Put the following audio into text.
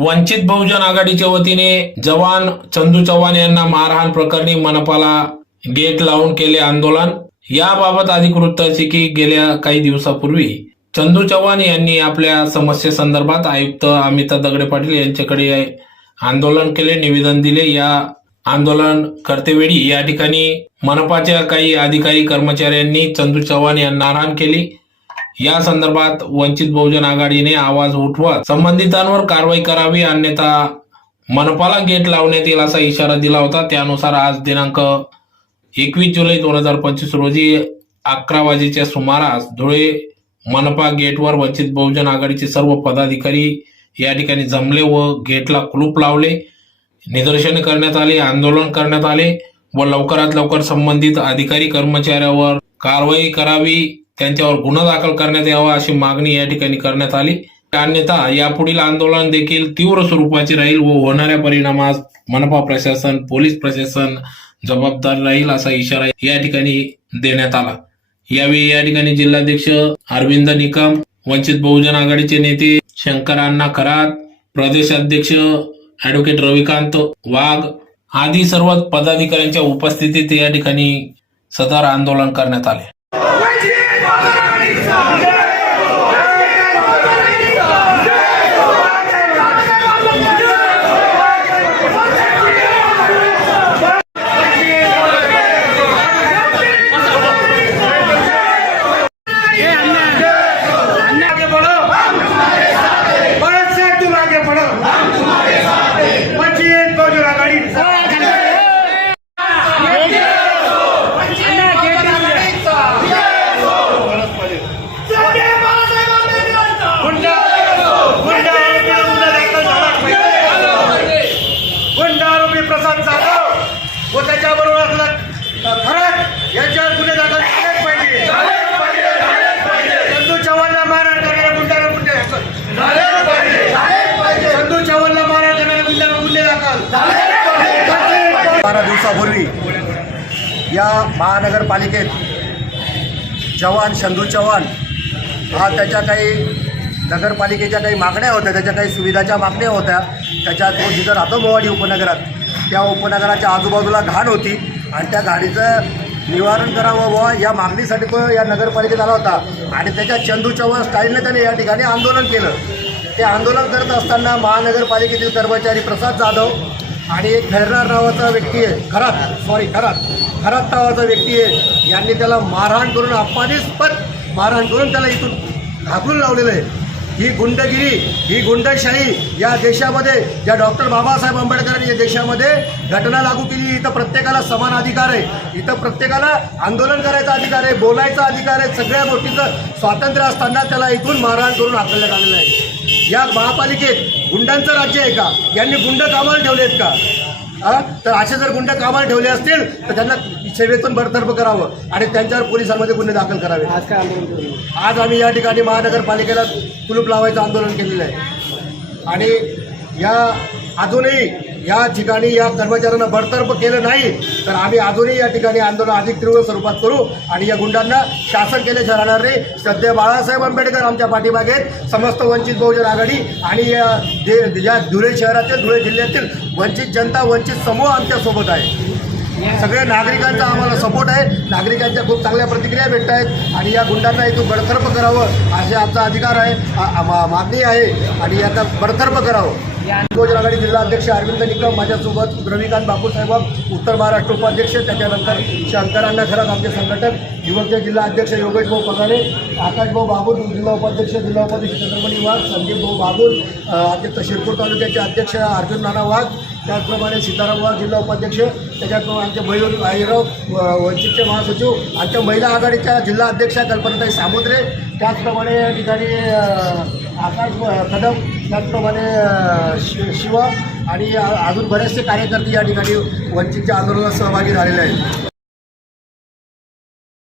वंचित बहुजन आघाडीच्या वतीने जवान चंदू चव्हाण यांना मारहाण प्रकरणी मनपाला गेट लावून केले आंदोलन. याबाबत अधिकृत वृत्त असे की गेल्या काही दिवसापूर्वी चंदू चव्हाण यांनी आपल्या समस्येसंदर्भात आयुक्त अमिता दगडे पाटील यांच्याकडे आंदोलन केले निवेदन दिले. या आंदोलन करतेवेळी या ठिकाणी मनपाच्या काही अधिकारी कर्मचाऱ्यांनी चंदू चव्हाण यांना मारहाण केली. या संदर्भात वंचित बहुजन आघाडीने आवाज उठवत संबंधितांवर कारवाई करावी अन्यथा मनपाला गेट लावण्यात येईल असा इशारा दिला होता. त्यानुसार आज दिनांक एकवीस जुलै दोन हजार पंचवीस रोजी अकरा वाजेच्या सुमारास धुळे मनपा गेटवर वंचित बहुजन आघाडीचे सर्व पदाधिकारी या ठिकाणी जमले व गेटला कुलूप लावले. निदर्शने करण्यात आले आंदोलन करण्यात आले व लवकरात लवकर संबंधित अधिकारी कर्मचाऱ्यावर कारवाई करावी. त्यांच्यावर गुन्हा दाखल करण्यात यावा अशी मागणी या ठिकाणी करण्यात आली. अन्यथा यापुढील आंदोलन देखील तीव्र स्वरूपाचे राहील व होणाऱ्या परिणामास मनपा प्रशासन पोलीस प्रशासन जबाबदार राहील असा इशारा या ठिकाणी देण्यात आला. यावेळी या ठिकाणी जिल्हाध्यक्ष अरविंद निकम वंचित बहुजन आघाडीचे नेते शंकर अण्णा खरात प्रदेशाध्यक्ष ऍडव्होकेट रविकांत वाघ आदी सर्व पदाधिकाऱ्यांच्या उपस्थितीत या ठिकाणी सदर आंदोलन करण्यात आले आगे बढ़ो भारत से तुम आगे बढ़ो वंचित बहुजन आघाड़ी गुंडा गुंडा आरोपी गुन्हा दाखल झाला पाहिजे. गुंडा आरोपी प्रसाद जाधव व त्याच्याबरोबर असला खरंच यांच्यावर गुन्हे दाखल झालेच पाहिजे चंदू चव्हाणला मारहाण करणाऱ्या गुंडाला गुन्हे दाखल चंदू चव्हाणला मारहाण करणाऱ्या गुंडाला गुन्हे दाखल बारा दिवसापूर्वी या महानगरपालिकेत जवान शंधू चव्हाण हा त्याच्या काही नगरपालिकेच्या काही मागण्या होत्या त्याच्या काही सुविधाच्या मागण्या होत्या त्याच्यात तो जिथं राहतो मोवाडी उपनगरात त्या उपनगराच्या आजूबाजूला घाण होती आणि त्या घाणीचं निवारण करावं व या मागणीसाठी तो या नगरपालिकेत आला होता. आणि त्याच्या चंदू चव्हाण स्टाईलने त्याने या ठिकाणी आंदोलन केलं. ते आंदोलन करत असताना महानगरपालिकेतील कर्मचारी प्रसाद जाधव आणि एक खैरनार नावाचा व्यक्ती आहे खरात सॉरी खरात. खरात नावाचा व्यक्ती आहे. यांनी त्याला मारहाण करून अपमानिस्पद मारहाण करून त्याला इथून घाबरून लावलेलं आहे. ही गुंडगिरी ही गुंडशाही या देशामध्ये ज्या डॉक्टर बाबासाहेब आंबेडकरांनी या देशामध्ये घटना लागू केली इथं प्रत्येकाला समान अधिकार आहे. इथं प्रत्येकाला आंदोलन करायचा अधिकार आहे बोलायचा अधिकार आहे सगळ्या गोष्टीचं स्वातंत्र्य असताना त्याला इथून मारहाण करून हाकलण्यात आलेलं आहे. या महापालिकेत गुंडांचं राज्य आहे का? यांनी गुंड कामाला ठेवले आहेत का? तर असे जर गुंड कामाला ठेवले असतील तर त्यांना सेवेतून बडतर्फ करावं आणि त्यांच्यावर पोलिसांमध्ये गुन्हे दाखल करावे. आज काय आंदोलन आज आम्ही या ठिकाणी महानगरपालिकेला कुलूप लावायचं आंदोलन केलेलं आहे. आणि या अजूनही या ठिकाणी या कर्मचाऱ्यांना बडतर्फ केलं नाही तर आम्ही अजूनही या ठिकाणी आंदोलन अधिक तीव्र स्वरूपात करू आणि या गुंडांना शासन केल्याशिवाय राहणार नाही. सध्या बाळासाहेब आंबेडकर आमच्या पाठीमागे समस्त वंचित बहुजन आघाडी आणि या दे- या धुळे शहरातील धुळे जिल्ह्यातील वंचित जनता वंचित समूह आमच्यासोबत आहे. सगळ्या नागरिकांचा आम्हाला सपोर्ट आहे. नागरिकांच्या खूप चांगल्या प्रतिक्रिया भेटत आहेत आणि या गुंडांना इथून बडतर्फ करावं असे आमचा अधिकार आहे मागणी आहे आणि याचा बडतर्फ करावं. बहुजन आघाडी जिल्हा अध्यक्ष अरविंद निकम माझ्यासोबत रविकांत बापूसाहेब उत्तर महाराष्ट्र उपाध्यक्ष त्याच्यानंतर शंकरांना खरात आमचे संघटक युवकचे जिल्हा अध्यक्ष योगेश भाऊ पगारे आकाशभाऊ बाबूल जिल्हा उपाध्यक्ष जिल्हा उपाध्यक्ष चंद्रमणी वाघ संदीप भाऊ बाबूल अध्यक्ष शिरपूर तालुक्याचे अध्यक्ष अर्जुन नाना वाघ त्याचप्रमाणे सीतारामबाग जिल्हा उपाध्यक्ष त्याच्याप्रमाणे आमचे मयूर आहिराव व- वंचितचे महासचिव आमच्या महिला आघाडीच्या जिल्हा अध्यक्षा कल्पनाताई सामुद्रे त्याचप्रमाणे या ठिकाणी आकाश कदम त्याचप्रमाणे शि शिवा आणि अजून बरेचसे कार्यकर्ते या ठिकाणी वंचितच्या आंदोलनात सहभागी झालेले आहेत.